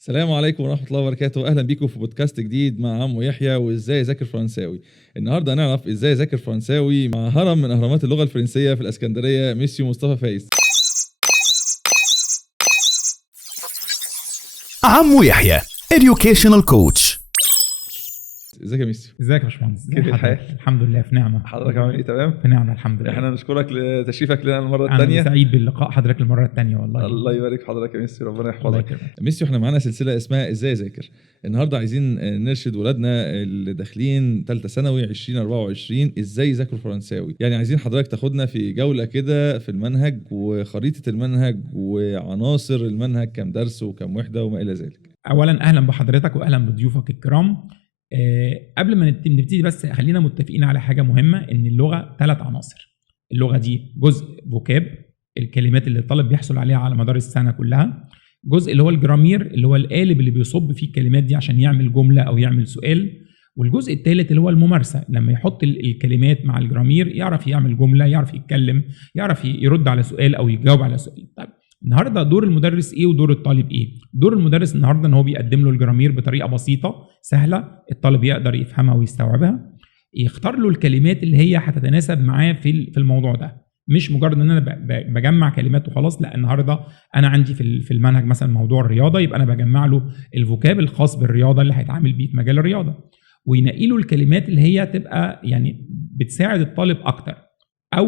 السلام عليكم ورحمة الله وبركاته. أهلا بيكم في بودكاست جديد مع عمو يحيى وإزاي أذاكر فرنساوي. النهاردة هنعرف إزاي أذاكر فرنساوي مع هرم من أهرامات اللغة الفرنسية في الإسكندرية، ميسيو مصطفى فايز. عمو يحيى Educational Coach. ازيك يا ميسيو؟ ازيك يا باشمهندس؟ كيف الحال؟ الحمد لله في نعمه. حضرتك عامل إيه؟ تمام؟ في نعمه الحمد لله. احنا نشكرك لتشريفك لنا المرة انا الثانية. سعيد باللقاء حضرتك المره الثانيه والله. الله يبارك في حضرتك يا ميسيو، ربنا الله يحفظك. يكرمك. ميسيو احنا معانا سلسلة اسمها ازاي اذاكر. النهارده عايزين نرشد ولادنا اللي داخلين ثالثه ثانوي 2024 ازاي يذاكروا فرنساوي. يعني عايزين حضرتك تاخدنا في جولة كده في المنهج وخريطة المنهج وعناصر المنهج، كم درس وكم وحدة وما الى ذلك. اولا اهلا بحضرتك واهلا بضيوفك الكرام. قبل ما نبتدي بس خلينا متفقين على حاجه مهمه، ان اللغه 3 عناصر. اللغه دي جزء فوكاب، الكلمات اللي الطالب بيحصل عليها على مدار السنه كلها. جزء اللي هو الجرامير، اللي هو القالب اللي بيصب فيه الكلمات دي عشان يعمل جمله او يعمل سؤال. والجزء الثالث اللي هو الممارسه، لما يحط الكلمات مع الجرامير يعرف يعمل جمله، يعرف يتكلم، يعرف يرد على سؤال او يجاوب على سؤال. طيب النهارده دور المدرس ايه ودور الطالب ايه؟ دور المدرس النهارده ان هو بيقدم له الجرامير بطريقه بسيطه سهله الطالب يقدر يفهمها ويستوعبها، يختار له الكلمات اللي هي هتتناسب معاه في الموضوع ده. مش مجرد ان انا بجمع كلمات وخلاص، لا النهارده انا عندي في المنهج مثلا موضوع الرياضه، يبقى انا بجمع له الفوكاب الخاص بالرياضه اللي هيتعامل بيه في مجال الرياضه، وينقي له الكلمات اللي هي تبقى يعني بتساعد الطالب اكتر، او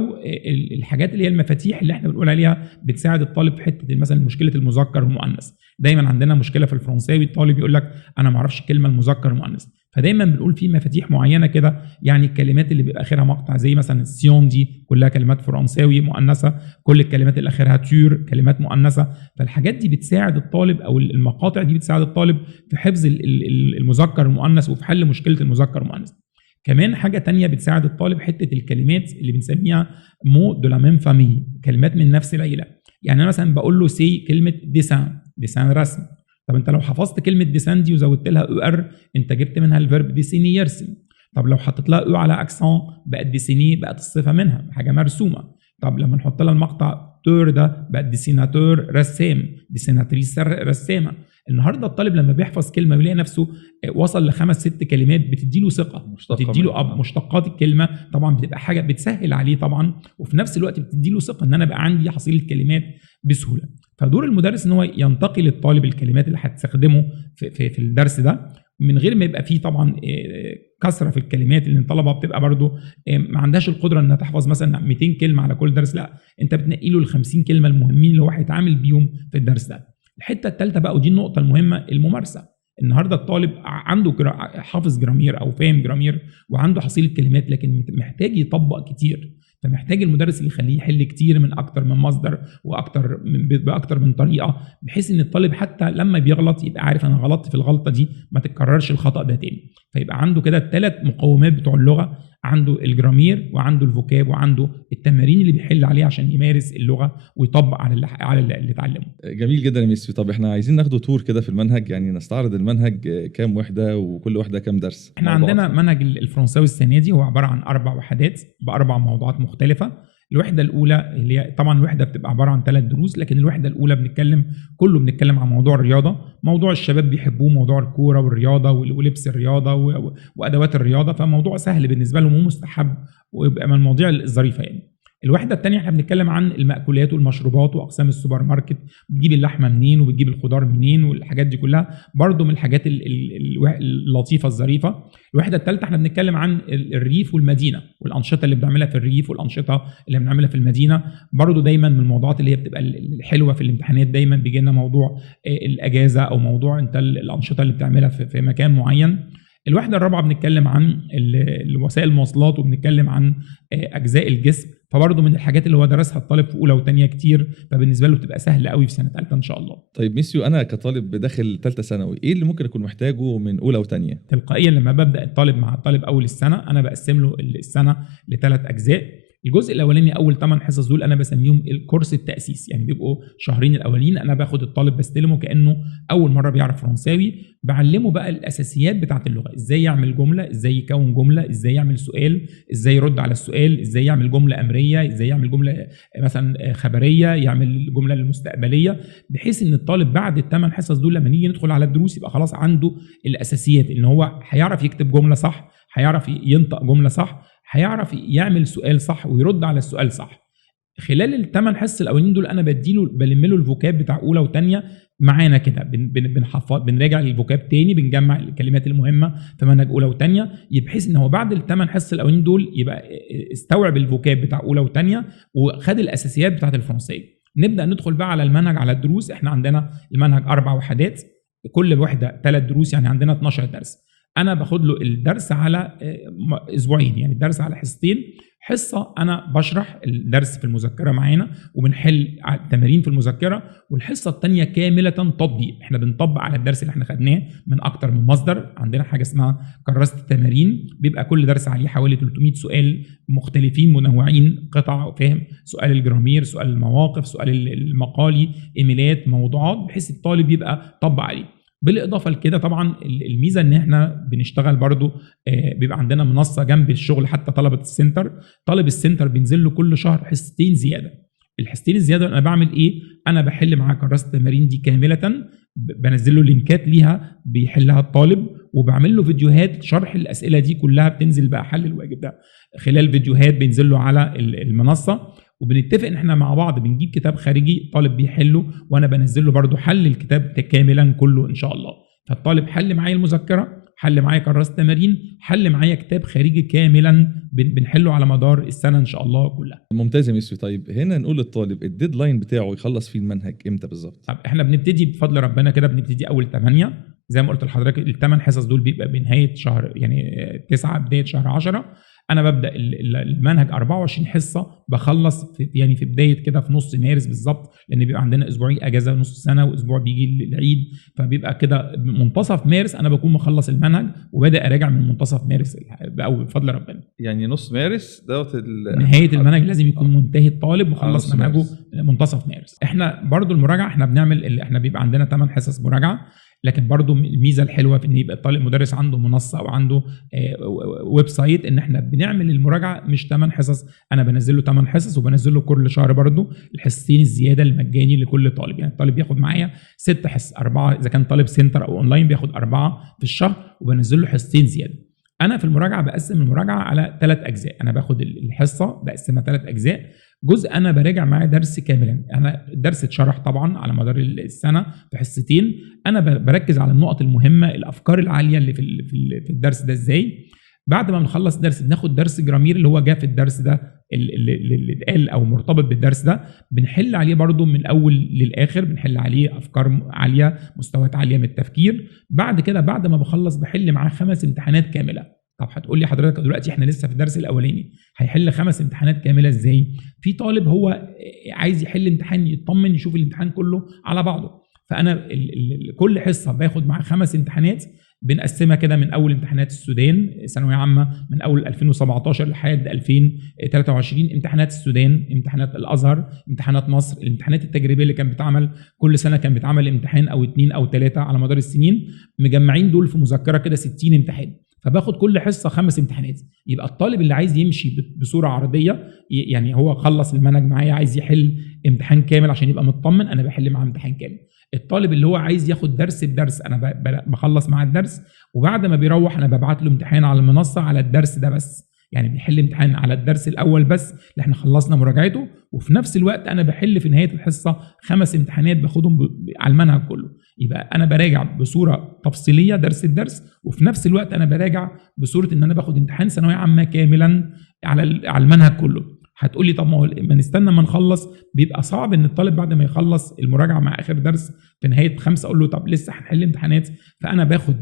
الحاجات اللي هي المفاتيح اللي احنا بنقول عليها بتساعد الطالب في حته مثلا مشكله المذكر والمؤنث. دايما عندنا مشكله في الفرنساوي، الطالب يقول لك انا ما اعرفش الكلمه المذكر والمؤنث، فدايما بنقول في مفاتيح معينه كده، يعني الكلمات اللي بيبقى اخرها مقطع زي مثلا سيون دي كلها كلمات فرنساوي مؤنثه، كل الكلمات اللي اخرها تور كلمات مؤنثه. فالحاجات دي بتساعد الطالب، او المقاطع دي بتساعد الطالب في حفظ المذكر والمؤنث وفي حل مشكله المذكر والمؤنث. كمان حاجة تانية بتساعد الطالب حتة الكلمات اللي بنسميها مو دو لا ميم فامي، كلمات من نفس العيلة. يعني أنا مثلا بقول له سي كلمة ديسان رسم. طب أنت لو حفظت كلمة ديسان دي وزودت لها او ار، أنت جبت منها الفيرب ديسيني يرسم. طب لو حطيت لها او على اكسون بقت ديسيني، بقت الصفة منها حاجة مرسومة. طب لما نحط لها المقطع تور ده بقت ديسيناتور رسام، ديسيناتريس رسامة. النهارده الطالب لما بيحفظ كلمه ويلاقي نفسه وصل ل5 6 كلمات بتديله ثقه، بتديله مشتقات الكلمه، طبعا بتبقى حاجه بتسهل عليه طبعا، وفي نفس الوقت بتديله ثقه ان انا بقى عندي حصيله كلمات بسهوله. فدور المدرس ان هو ينتقي للطالب الكلمات اللي هتستخدمه في الدرس ده، من غير ما يبقى فيه طبعا كثره في الكلمات، اللي الطلبه بتبقى برضو ما عندهاش القدره انها تحفظ مثلا 200 كلمه على كل درس، لا انت بتنقي له ال50 كلمه المهمين اللي هو هيتعامل بيهم في الدرس ده. الحته الثالثه بقى ودي النقطه المهمه، الممارسه. النهارده الطالب عنده حافظ جرامير او فاهم جرامير وعنده حصيله كلمات، لكن محتاج يطبق كتير، فمحتاج المدرس اللي يخليه يحل كتير من اكتر من مصدر واكتر باكتر من طريقه، بحيث ان الطالب حتى لما بيغلط يبقى عارف انا غلطت في الغلطه دي، ما تتكررش الخطا ده تاني. فيبقى عنده كده ال3 مقومات بتوع اللغه، عنده الجرامير وعنده الفوكاب وعنده التمارين اللي بيحل عليها عشان يمارس اللغه ويطبق على اللي اتعلمه. جميل جدا يا ميسيو. طب احنا عايزين ناخده تور كده في المنهج، يعني نستعرض المنهج كام وحده وكل وحده كام درس. احنا عندنا منهج الفرنساوي السنه دي هو عباره عن 4 وحدات ب4 موضوعات مختلفه. الوحده الاولى اللي هي طبعا الوحده بتبقى عباره عن 3 دروس، لكن الوحده الاولى بنتكلم عن موضوع الرياضه، موضوع الشباب بيحبوه، موضوع الكوره والرياضه ولبس الرياضه وادوات الرياضه، فموضوع سهل بالنسبه لهم ومستحب ويبقى من المواضيع الظريفه يعني. الوحده الثانيه احنا بنتكلم عن المأكولات والمشروبات واقسام السوبر ماركت، بتجيب اللحمه منين وبتجيب الخضار منين والحاجات دي كلها، برضو من الحاجات اللطيفه الظريفه. الوحده الثالثه احنا بنتكلم عن الريف والمدينه والانشطه اللي بنعملها في الريف والانشطه اللي بنعملها في المدينه، برضو دايما من الموضوعات اللي هي بتبقى الحلوه في الامتحانات. دايما بيجي لنا موضوع الاجازه او موضوع انت الانشطه اللي بتعملها في مكان معين. الوحده الرابعه بنتكلم عن وسائل المواصلات وبنتكلم عن اجزاء الجسم، فبرضه من الحاجات اللي هو درسها الطالب في اولى وثانيه كتير، فبالنسبه له بتبقى سهله قوي في سنه ثالثه ان شاء الله. طيب ميسيو، انا كطالب داخل ثالثه ثانوي ايه اللي ممكن اكون محتاجه من اولى وثانيه؟ تلقائيا لما ببدا الطالب مع الطالب اول السنه انا بقسم له السنه ل3 اجزاء. الجزء الاولاني اول 8 حصص دول انا بسميهم الكورس التاسيس، يعني بيبقوا شهرين الاولين انا باخد الطالب بستلمه كانه اول مره بيعرف فرنساوي، بعلمه بقى الاساسيات بتاعه اللغه، ازاي يعمل جمله، ازاي يكون جمله، ازاي يعمل سؤال، ازاي يرد على السؤال، ازاي يعمل جمله امريه، ازاي يعمل جمله مثلا خبريه، يعمل جمله المستقبليه، بحيث ان الطالب بعد ال8 حصص دول لما نيجي ندخل على الدروس يبقى خلاص عنده الاساسيات، ان هو هيعرف يكتب جمله صح، هيعرف ينطق جمله صح، هيعرف يعمل سؤال صح ويرد على السؤال صح. خلال ال8 حصص الاولين دول انا بلم له الفوكاب بتاع اولى وثانيه معانا كده، بنحفظ، بنراجع الفوكاب تاني، بنجمع الكلمات المهمه في منهج اولى وثانيه، بحيث ان هو بعد ال8 حصص الاولين دول يبقى استوعب الفوكاب بتاع اولى وثانيه وخد الاساسيات بتاعه الفرنسيه. نبدا ندخل بقى على المنهج، على الدروس. احنا عندنا المنهج 4 وحدات، كل وحده 3 دروس، يعني عندنا 12 درس. انا باخد له الدرس على اسبوعين، يعني الدرس على حصتين، حصه انا بشرح الدرس في المذكره معانا وبنحل تمارين في المذكره، والحصه الثانيه كامله تطبيق، احنا بنطبق على الدرس اللي احنا خدناه من اكتر من مصدر. عندنا حاجه اسمها كراسه التمارين، بيبقى كل درس عليه حوالي 300 سؤال مختلفين منوعين، قطع فهم، سؤال الجرامير، سؤال المواقف، سؤال المقالي، ايميلات، موضوعات، بحيث الطالب يبقى طبق عليه. بالاضافه لكده طبعا الميزه ان احنا بنشتغل برضو، بيبقى عندنا منصه جنب الشغل. حتى طلبه السنتر، طالب السنتر بينزل له كل شهر حصتين زياده. الحصتين الزياده انا بعمل ايه؟ انا بحل معاه كراسه التمارين دي كامله، بنزل له لينكات ليها بيحلها الطالب، وبعمل له فيديوهات شرح الاسئله دي كلها، بتنزل بقى حل الواجب ده خلال فيديوهات بينزل له على المنصه، وبنتفق ان احنا مع بعض بنجيب كتاب خارجي طالب بيحله، وانا بنزل له برده حل الكتاب كاملا كله ان شاء الله. فالطالب حل معايا المذكره، حل معايا كراسه تمارين، حل معايا كتاب خارجي كاملا بنحله على مدار السنه ان شاء الله كلها. ممتاز يا ميسيو. طيب هنا نقول للطالب الديدلاين بتاعه يخلص فيه المنهج امتى بالظبط؟ طب احنا بنبتدي بفضل ربنا كده، بنبتدي اول 8 زي ما قلت لحضرتك. ال8 حصص دول بيبقى بنهايه شهر يعني 9 بدايه شهر 10. انا ببدا المنهج 24 حصه، بخلص في بدايه كده في نص مارس بالظبط، لان بيبقى عندنا اسبوعين اجازه نص السنه واسبوع بيجي العيد، فبيبقى كده منتصف مارس انا بكون مخلص المنهج وبدا اراجع من منتصف مارس باول بفضل ربنا. يعني نص مارس دوت نهايه المنهج لازم يكون منتهي الطالب وخلص منهجه منتصف مارس. احنا برضو المراجعه احنا بنعمل احنا بيبقى عندنا 8 حصص مراجعه، لكن برضو الميزه الحلوه في ان يبقى الطالب المدرس عنده منصه او عنده ويب سايت، ان احنا بنعمل المراجعه مش 8 حصص، انا بنزل له 8 حصص وبنزل له كل شهر برضو الحصتين الزياده المجاني لكل طالب. يعني الطالب بياخد معايا 6 حصص، 4 اذا كان طالب سنتر او اونلاين بياخد 4 في الشهر، وبنزل له حصتين زياده. انا في المراجعه بقسم المراجعه على 3 اجزاء، انا باخد الحصه بقسمها 3 اجزاء. جزء انا براجع معاه درس كاملا، انا الدرس اتشرح طبعا على مدار السنه في حصتين، انا بركز على النقط المهمه، الافكار العاليه اللي في الدرس ده. ازاي بعد ما نخلص درس بناخد درس جرامير اللي هو جاء في الدرس ده اللي اتقال او مرتبط بالدرس ده، بنحل عليه برضو من الاول للاخر، بنحل عليه افكار عاليه، مستويات عاليه من التفكير. بعد كده بعد ما بخلص بحل معاه 5 امتحانات كامله. طب هتقول لي حضرتك دلوقتي احنا لسه في الدرس الاولاني، هيحل 5 امتحانات كامله ازاي؟ في طالب هو عايز يحل امتحان يطمن يشوف الامتحان كله على بعضه، فانا كل حصه باخد معاه 5 امتحانات، بنقسمها كده من اول امتحانات السودان ثانويه عامه من اول 2017 لحد 2023، امتحانات السودان، امتحانات الازهر، امتحانات مصر، الامتحانات التجريبيه اللي كانت بتعمل كل سنه، كان بيتعمل امتحان او 2 أو 3 على مدار السنين، مجمعين دول في مذكره كده 60 امتحان. فباخد كل حصه 5 امتحانات. يبقى الطالب اللي عايز يمشي بصوره عرضيه، يعني هو خلص المنهج معايا عايز يحل امتحان كامل عشان يبقى مطمن، انا بحل معاه امتحان كامل. الطالب اللي هو عايز ياخد درس بدرس، انا بخلص معاه الدرس، وبعد ما بيروح انا ببعت له امتحان على المنصه على الدرس ده بس، يعني بيحل امتحان على الدرس الاول بس اللي احنا خلصنا مراجعته، وفي نفس الوقت انا بحل في نهايه الحصه 5 امتحانات باخدهم على المنهج كله. يبقى انا براجع بصوره تفصيليه درس الدرس، وفي نفس الوقت انا براجع بصوره ان انا باخد امتحان ثانويه عامه كاملا على المنهج كله. هتقول لي طب ما نستنى ما نخلص، بيبقى صعب ان الطالب بعد ما يخلص المراجعه مع اخر درس في نهايه 5 اقول له طب لسه هنحل امتحانات، فانا باخد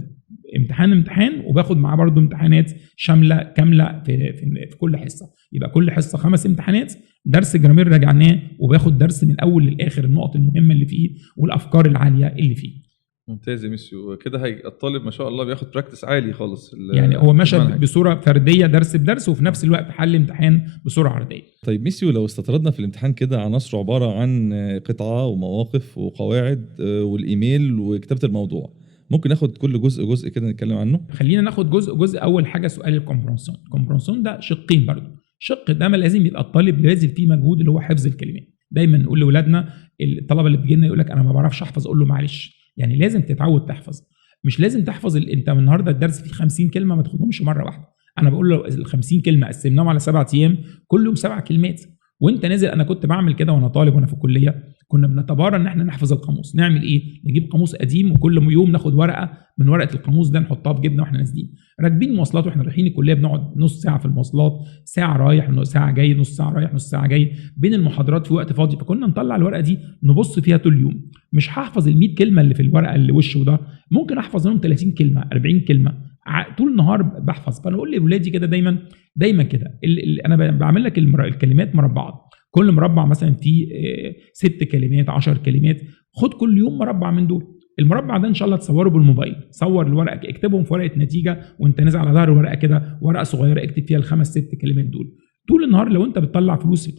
امتحان وباخد معاه برضو امتحانات شامله كامله في كل حصه. يبقى كل حصه 5 امتحانات، درس جرامير راجعناه، وباخد درس من اول للاخر النقط المهمه اللي فيه والافكار العاليه اللي فيه. ممتاز يا ميسيو. كده هي الطالب ما شاء الله بياخد براكتس عالي خالص يعني هو مشى المنهج. بصوره فرديه درس بدرس، وفي نفس الوقت حل امتحان بصوره عرضيه. طيب ميسيو، لو استطردنا في الامتحان كده عناصره عباره عن قطعه ومواقف وقواعد والايميل وكتابه الموضوع، ممكن ناخد كل جزء كده نتكلم عنه؟ خلينا ناخد جزء. اول حاجه سؤال الكومبرونسون. الكومبرونسون ده شقين برضه. شق ده ما لازم يبقى الطالب لازم فيه مجهود، اللي هو حفظ الكلمات. دايما نقول لاولادنا، الطلبه اللي بتجي لنا يقول لك انا ما بعرفش احفظ، اقول له معلش، يعني لازم تتعود تحفظ. مش لازم تحفظ انت النهارده الدرس فيه 50 كلمه ما تاخدهمش مره واحده. انا بقول له ال 50 كلمه قسمناهم على 7 ايام، كل يوم 7 كلمات. وانت نازل، انا كنت بعمل كده وانا طالب وانا في الكليه، كنا بنتبارى ان احنا نحفظ القاموس. نعمل ايه؟ نجيب قاموس قديم، وكل يوم ناخد ورقه من ورقه القاموس ده نحطها في جيبنا واحنا نازلين. راكبين مواصلات واحنا رايحين الكليه بنقعد نص ساعه في المواصلات، ساعه رايح نص ساعه جاي، نص ساعه رايح نص ساعه جاي، بين المحاضرات في وقت فاضي. فكنا نطلع الورقه دي نبص فيها طول اليوم. مش هحفظ ال100 كلمه اللي في الورقه اللي وشه ده، ممكن احفظ منهم 30 كلمه 40 كلمه طول النهار بحفظ. فانا اقول لاولادي كده دايما كده، انا بعمل لك الكلمات مربعات. كل مربع مثلا فيه 6 كلمات 10 كلمات، خد كل يوم مربع من دول. المربع ده ان شاء الله تصوره بالموبايل، صور الورقه، اكتبهم في ورقه نتيجه وانت نازل على ظهر الورقه كده، ورقه صغيره اكتب فيها ال5 6 كلمات دول. طول النهار لو انت بتطلع فلوس،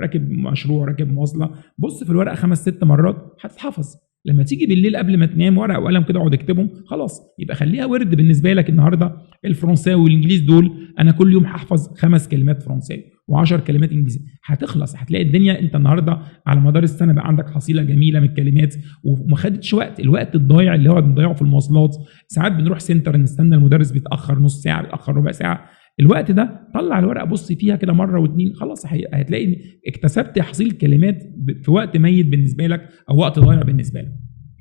راكب مشروع، راكب مواصله، بص في الورقه 5 6 مرات هتتحفظ. لما تيجي بالليل قبل ما تنام، ورقه وقلم كده اقعد اكتبهم، خلاص يبقى خليها ورد بالنسبه لك. النهارده الفرنساوي والانجليزي دول انا كل يوم هحفظ 5 كلمات فرنساوي و10 كلمات انجليزي، هتخلص. هتلاقي الدنيا انت النهارده على مدار السنه بقى عندك حصيله جميله من الكلمات، وما خدتش وقت. الوقت الضايع اللي هو بنضيعه في المواصلات، ساعات بنروح سنتر نستنى المدرس بيتاخر نص ساعه، بيتاخر ربع ساعه، الوقت ده طلع الورقه بص فيها كده مره واتنين، خلاص هتلاقي اكتسبت حصيل كلمات في وقت ميت بالنسبه لك او وقت ضايع بالنسبه لك.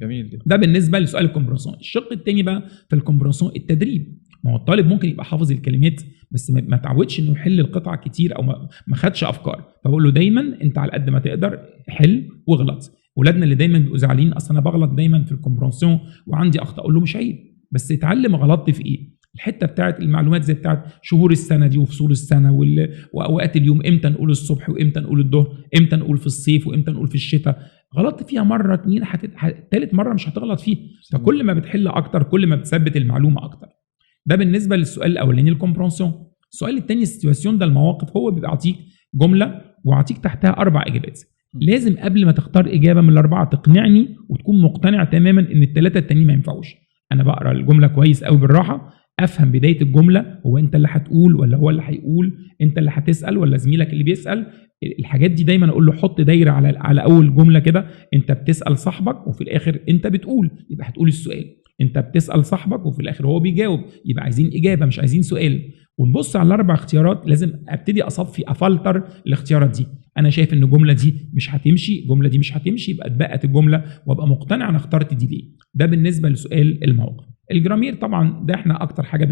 جميل جدا. ده بالنسبه لسؤال الكومبرونسون. الشق الثاني بقى في الكومبرونسون التدريب. ما هو الطالب ممكن يبقى حافظ الكلمات بس ما تعودش انه يحل القطع كتير، او ما خدش افكار. فبقول له دايما انت على قد ما تقدر حل واغلط. ولادنا اللي دايما بيبقوا زعلانين، اصل انا بغلط دايما في الكومبرونسون وعندي اخطاء، اقول له مش عيب، بس اتعلم غلطت في ايه. الحته بتاعت المعلومات زي بتاعت شهور السنه دي وفصول السنه واوقات اليوم، امتى نقول الصبح وامتى نقول الظهر، امتى نقول في الصيف وامتى نقول في الشتاء. غلطت فيها مره اتنين، تالت مره مش هتغلط فيه. فكل ما بتحل اكتر كل ما بتثبت المعلومه اكتر. ده بالنسبه للسؤال الاولاني الكومبرونسيون. السؤال الثاني السيتواسيون، ده المواقف. هو بيبقى يعطيك جمله ويعطيك تحتها 4 اجابات. لازم قبل ما تختار اجابه من ال4 تقنعني وتكون مقتنع تماما ان ال3 التانيين ما ينفعوش. انا بقرا الجمله كويس قوي بالراحه، افهم بدايه الجمله، هو انت اللي هتقول ولا هو اللي هيقول، انت اللي هتسال ولا زميلك اللي بيسال. الحاجات دي دايما اقول له حط دايره على اول جمله كده، انت بتسال صاحبك وفي الاخر انت بتقول، يبقى هتقول السؤال. انت بتسال صاحبك وفي الاخر هو بيجاوب، يبقى عايزين اجابه مش عايزين سؤال. ونبص على ال4 اختيارات، لازم ابتدي افلتر الاختيارات دي. انا شايف ان الجمله دي مش هتمشي، الجمله دي مش هتمشي، يبقى اتبقت الجمله وابقى مقتنع انا اخترت دي ليه. ده بالنسبه لسؤال الموقف. الجرامير طبعا ده احنا اكتر حاجه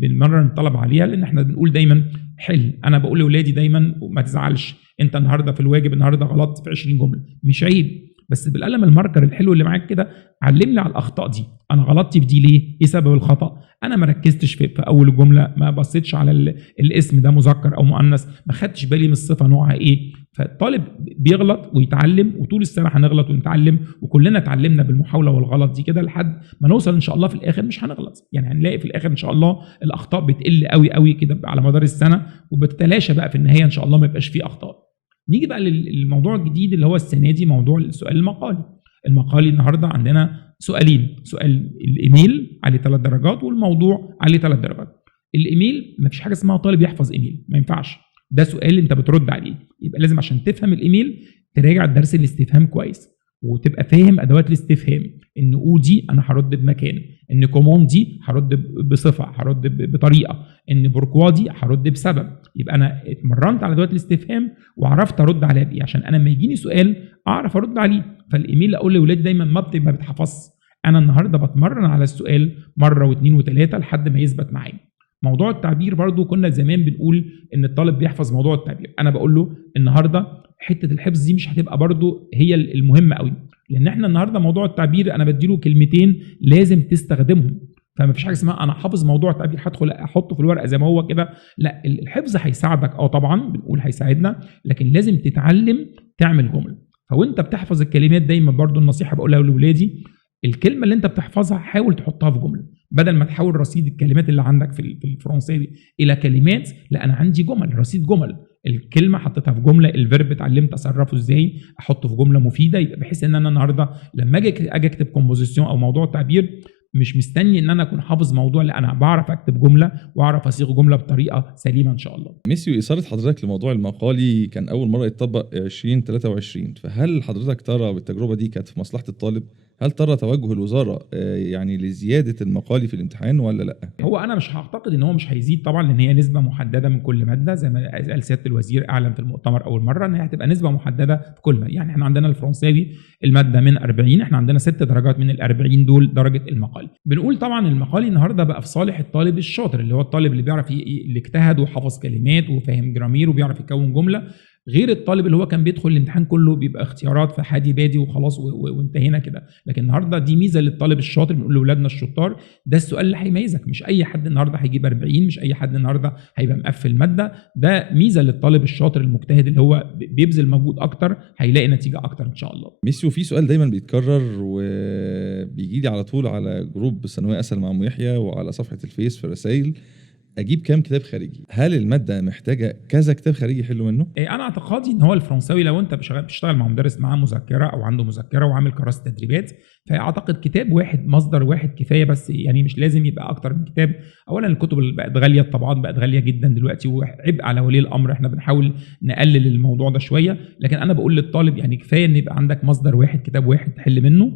بنمرن الطلبه عليها، لان احنا بنقول دايما حل. انا بقول لاولادي دايما ما تزعلش، انت النهارده في الواجب النهارده غلطت في 20 جمله، مش عيب، بس بالقلم الماركر الحلو اللي معاك كده علمني على الاخطاء دي. انا غلطت في دي ليه؟ ايه سبب الخطا؟ انا ما ركزتش في اول الجمله، ما بصيتش على الاسم ده مذكر او مؤنث، ما خدتش بالي من الصفه نوعها ايه. فالطالب بيغلط ويتعلم، وطول السنه هنغلط ونتعلم، وكلنا اتعلمنا بالمحاوله والغلط دي كده لحد ما نوصل ان شاء الله في الاخر مش هنغلط. يعني هنلاقي في الاخر ان شاء الله الاخطاء بتقل قوي قوي كده على مدار السنه، وبتتلاشى بقى في النهايه ان شاء الله ما يبقاش فيه اخطاء. نيجي بقى للموضوع الجديد اللي هو السنه دي، موضوع السؤال المقالي. المقالي النهارده عندنا سؤالين، سؤال الايميل عليه 3 درجات والموضوع عليه 3 درجات. الايميل ما فيش حاجه اسمها طالب يحفظ ايميل، ما ينفعش، ده سؤال انت بترد عليه. يبقى لازم عشان تفهم الايميل تراجع درس الاستفهام كويس، وتبقى فاهم ادوات الاستفهام، ان او دي انا هرد بمكان، ان كومون دي هرد بصفه، هرد بطريقه، ان بوركوا دي هرد بسبب. يبقى انا اتمرنت على ادوات الاستفهام وعرفت ارد عليها بايه، عشان انا لما يجيني سؤال اعرف ارد عليه. فالايميل اقول لاولادي دايما ما بتحفظش، انا النهارده بتمرن على السؤال مره واثنين وثلاثه لحد ما يثبت معايا. موضوع التعبير برضو كنا زمان بنقول ان الطالب بيحفظ موضوع التعبير، انا بقول له النهارده حته الحفظ دي مش هتبقى برضو هي المهمه قوي، لان احنا النهارده موضوع التعبير انا بديله كلمتين لازم تستخدمهم. فما فيش حاجه اسمها انا حافظ موضوع التعبير هدخل احطه في الورقه زي ما هو كده، لا، الحفظ هيساعدك طبعا بنقول هيساعدنا، لكن لازم تتعلم تعمل جمله. فوانت بتحفظ الكلمات دايما برضو النصيحه بقولها لاولادي، الكلمه اللي انت بتحفظها حاول تحطها في جمله، بدل ما تحول رصيد الكلمات اللي عندك في الفرنساوي الى كلمات. لا، انا عندي جمل، رصيد جمل، الكلمه حطيتها في جمله، الفيرب اتعلمت اصرفه ازاي، احطه في جمله مفيده، يبقى بحيث ان انا النهارده لما اجي اكتب كومبوزيسيون او موضوع تعبير مش مستني ان انا اكون حافظ موضوع، لا انا بعرف اكتب جمله واعرف اصيغ جمله بطريقه سليمه ان شاء الله. ميسيو، اثاره حضرتك لموضوع المقالي كان اول مره يتطبق 2023، فهل حضرتك ترى بالتجربه دي كانت في مصلحه الطالب؟ هل ترى توجه الوزاره يعني لزياده المقالي في الامتحان ولا لا؟ هو انا مش هعتقد ان هو مش هيزيد طبعا، لان هي نسبه محدده من كل ماده، زي ما قال سياده الوزير اعلن في المؤتمر اول مره ان هي هتبقى نسبه محدده في كل ماده. يعني احنا عندنا الفرنساوي الماده من 40، احنا عندنا 6 درجات من ال 40 دول درجه المقالي. بنقول طبعا المقالي النهارده بقى في صالح الطالب الشاطر، اللي هو الطالب اللي بيعرف اللي اجتهد وحفظ كلمات وفاهم جرامير وبيعرف يكون جمله، غير الطالب اللي هو كان بيدخل الامتحان كله بيبقى اختيارات في حادي بادي وخلاص وانتهينا كده. لكن النهارده دي ميزه للطالب الشاطر، بنقول لاولادنا الشطار ده السؤال اللي هيميزك، مش اي حد النهارده هيجيب 40، مش اي حد النهارده هيبقى مقفل ماده، ده ميزه للطالب الشاطر المجتهد اللي هو بيبذل مجهود اكتر هيلاقي نتيجه اكتر ان شاء الله. ميسيو، في سؤال دايما بيتكرر وبيجي لي على طول على جروب ثانويه اسهل مع عمو يحيى وعلى صفحه الفيس في الرسائل: اجيب كام كتاب خارجي؟ هل الماده محتاجه كذا كتاب خارجي يحلوا منه؟ انا اعتقادي ان هو الفرنساوي لو انت بتشتغل مع مدرس معاه مذكره او عنده مذكره وعامل كراسه تدريبات، فاعتقد كتاب واحد مصدر واحد كفايه، بس يعني مش لازم يبقى اكتر من كتاب. اولا الكتب اللي بقت غاليه، الطبعات بقت غاليه جدا دلوقتي وعبء على ولي الامر، احنا بنحاول نقلل الموضوع ده شويه، لكن انا بقول للطالب يعني كفايه ان يبقى عندك مصدر واحد، كتاب واحد تحل منه.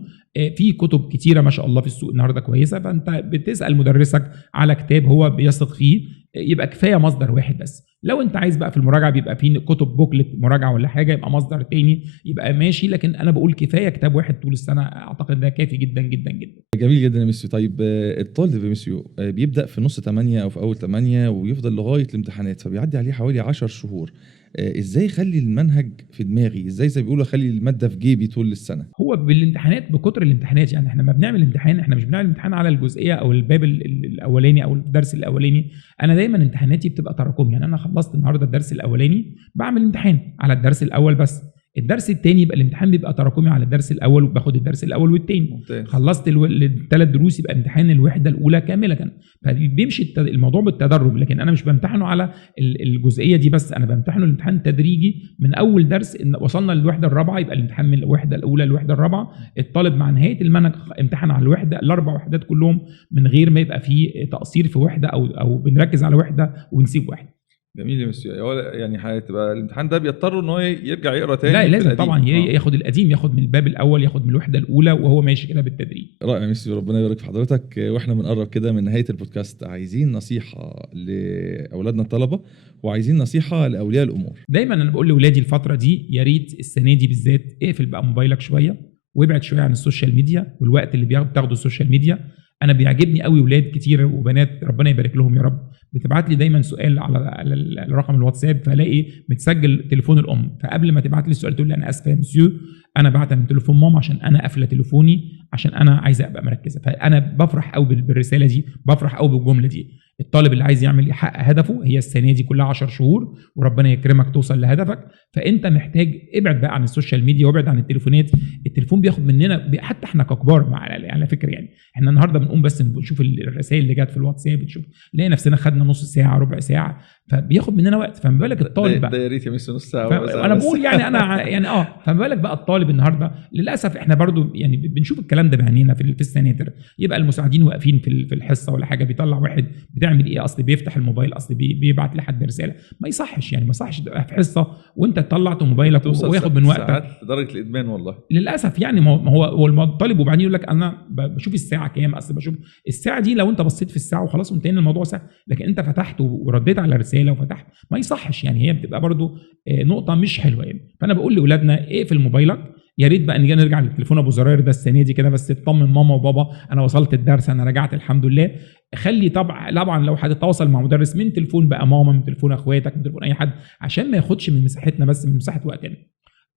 في كتب كتيره ما شاء الله في السوق النهارده كويسه، فانت بتسال مدرسك على كتاب هو بيثق فيه، يبقى كفايه مصدر واحد بس. لو انت عايز بقى في المراجعه بيبقى في كتب بوكلت مراجعه ولا حاجه، يبقى مصدر تاني يبقى ماشي، لكن انا بقول كفايه كتاب واحد طول السنه، اعتقد ده كافي جدا جدا جدا. جميل جدا يا ميسيو. طيب الطالب يا ميسيو بيبدا في نص 8 او في اول 8 ويفضل لغايه الامتحانات، فبيعدي عليه حوالي 10 شهور، ازاي اخلي المنهج في دماغي؟ ازاي زي بيقولوا اخلي الماده في جيبي طول السنه؟ هو بالامتحانات، بكتر الامتحانات، يعني احنا ما بنعمل امتحان، احنا مش بنعمل امتحان على الجزئيه او الباب الاولاني او الدرس الاولاني، انا دايما امتحاناتي بتبقى تراكمي. يعني انا خلصت النهارده الدرس الاولاني بعمل امتحان على الدرس الاول بس، الدرس الثاني يبقى الامتحان بيبقى تراكمي على الدرس الاول وباخد الدرس الاول والثاني. خلصت الثلاث دروس يبقى امتحان الوحده الاولى كامله، فبيمشي الموضوع بالتدرج. لكن انا مش بمتحنه على الجزئيه دي بس، انا بمتحنه الامتحان تدريجي من اول درس، ان وصلنا للوحده الرابعه يبقى الامتحان من الوحده الاولى للوحده الرابعه. الطالب مع نهايه المنهج امتحن على الوحده الاربع وحدات كلهم من غير ما يبقى فيه تقصير في وحده او بنركز على وحده ونسيب واحده. جميل يا ميسيو. يعني هتبقى الامتحان ده بيضطر ان هو يرجع يقرا تاني؟ لا لازم طبعا ياخد القديم، ياخد من الباب الاول، ياخد من الوحده الاولى وهو ماشي كده بالتدريج. رائع يا ميسيو، ربنا يبارك في حضرتك. واحنا بنقرب كده من نهايه البودكاست، عايزين نصيحه لاولادنا الطلبه وعايزين نصيحه لاولياء الامور. دايما انا بقول لاولادي الفتره دي يا ريت السنه دي بالذات اقفل بقى موبايلك شويه وابعد شويه عن السوشيال ميديا والوقت اللي بتاخده السوشيال ميديا. انا بيعجبني قوي ولاد كتير وبنات ربنا يبارك لهم يا رب بتبعت لي دايما سؤال على الرقم الواتساب، فلاقي متسجل تليفون الام، فقبل ما تبعت لي السؤال تقول لي انا اسفه يا مسيو انا بعت من تليفون ماما عشان انا قافله تليفوني عشان انا عايزه ابقى مركزه. فانا بفرح قوي بالرساله دي، بفرح قوي بالجمله دي. الطالب اللي عايز يعمل يحقق هدفه، هي السنه دي كلها 10 شهور وربنا يكرمك توصل لهدفك، فانت محتاج ابعد بقى عن السوشيال ميديا وابعد عن التليفونات. التليفون بياخد مننا حتى احنا ككبار على فكره، يعني احنا النهارده بنقوم بس نشوف الرسائل اللي جت في الواتساب، نشوف نلاقي نفسنا خدنا نص ساعه ربع ساعه، فبياخد مننا وقت. فما بالك الطالب بقى، ده يا ريت يا ميسي نص ساعه انا بقول يعني انا يعني فما بالك بقى الطالب النهارده. للاسف احنا برضو يعني بنشوف الكلام ده بعينينا في السناتر، يبقى المساعدين واقفين في الحصه ولا حاجه، بيطلع واحد بتعمل ايه، اصل بيفتح الموبايل، اصل بيبعت لحد رساله. ما يصحش يعني، ما يصحش تبقى في حصه وانت طلعت موبايلك وياخد من وقتك ساعات لدرجه الادمان والله للاسف. يعني ما هو الطالب وبعدين يقول لك انا بشوف الساعه كام، اصل بشوف الساعه دي، لو انت بصيت في الساعه وخلاص وانتهينا الموضوع سهل، لكن انت فتحت ورديت على رساله وفتحت، ما يصحش يعني. هي بتبقى برضو نقطه مش حلوه يعني. فانا بقول لاولادنا اقفل موبايلك، يا ريت بقى نيجي نرجع للتليفون ابو زراير ده السنه دي كده، بس تطمن ماما وبابا انا وصلت الدرس، انا رجعت الحمد لله. خلي طبعا لو هتتواصل مع مدرس من تليفون بقى ماما، من تليفون اخواتك، من تليفون اي حد، عشان ما ياخدش من مساحتنا بس، من مساحه وقتنا.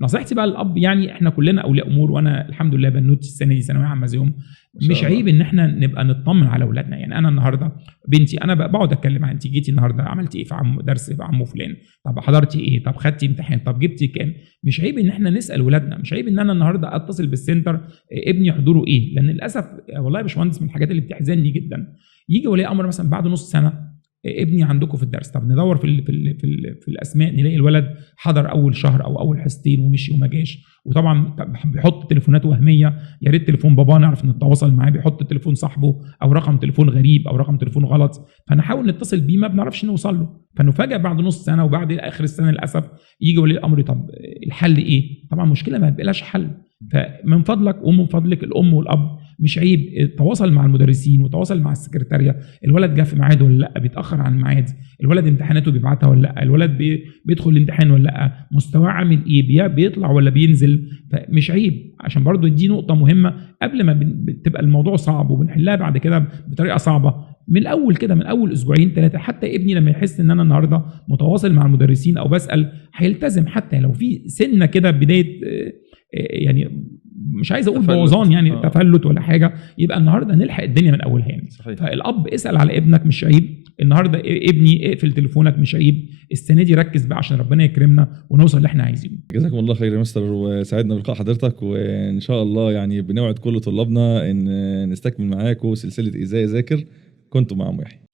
نصيحتي بقى للاب، يعني احنا كلنا اولياء امور، وانا الحمد لله بنوتي السنه دي ثانويه عامه زيهم، شاء مش الله. عيب ان احنا نبقى نطمن على اولادنا. يعني انا النهارده بنتي انا بقعد اتكلم معاها، انت جيتي النهارده عملتي ايه في درس في عمو فلان، طب حضرتي ايه، طب خدتي امتحان، طب جبتي كام. مش عيب ان احنا نسال ولادنا، مش عيب ان انا النهارده اتصل بالسنتر ابني حضوره ايه. لان للاسف والله يا باشمهندس من الحاجات اللي بتحزنني جدا، يجي ولي امر مثلا بعد نص سنه ابني عندكم في الدرس، طب ندور في الاسماء نلاقي الولد حضر اول شهر او اول حصتين ومشي وما جاش. وطبعا بيحط تليفونات وهميه، يا ريت تليفون بابا نعرف نتواصل معاه، بيحط تليفون صاحبه او رقم تليفون غريب او رقم تليفون غلط، فنحاول نتصل بيه ما بنعرفش نوصل له. فنفاجئ بعد نص سنه وبعد اخر السنه للاسف يجي ولي الامر طب الحل ايه؟ طبعا مشكله ما بيبقاش حل. فمن فضلك ومن فضلك الام والاب مش عيب تواصل مع المدرسين وتواصل مع السكرتاريه، الولد جه في ميعاده ولا لا، بيتاخر عن الميعاد، الولد امتحاناته بيبعتها ولا لا، الولد بيدخل الامتحان ولا لا، مستواه عامل ايه، بيطلع ولا بينزل. فمش عيب، عشان برضو دي نقطه مهمه قبل ما بتبقى الموضوع صعب وبنحلها بعد كده بطريقه صعبه. من الاول كده، من اول اسبوعين ثلاثه، حتى ابني لما يحس ان انا النهارده متواصل مع المدرسين او بسال هيلتزم، حتى لو في سنه كده بدايه يعني مش عايز اقول تفلت. بوظان يعني تفلت ولا حاجه، يبقى النهارده نلحق الدنيا من اولها يعني. صحيح. فالاب اسال على ابنك مش عيب، النهارده ابني اقفل تليفونك مش عيب، السنه دي ركز بقى عشان ربنا يكرمنا ونوصل اللي احنا عايزينه. جزاكم الله خير يا مستر، وسعدنا بلقاء حضرتك، وان شاء الله يعني بنوعد كل طلابنا ان نستكمل معاكم سلسله ازاي اذاكر. كنتم مع عمو يحيى.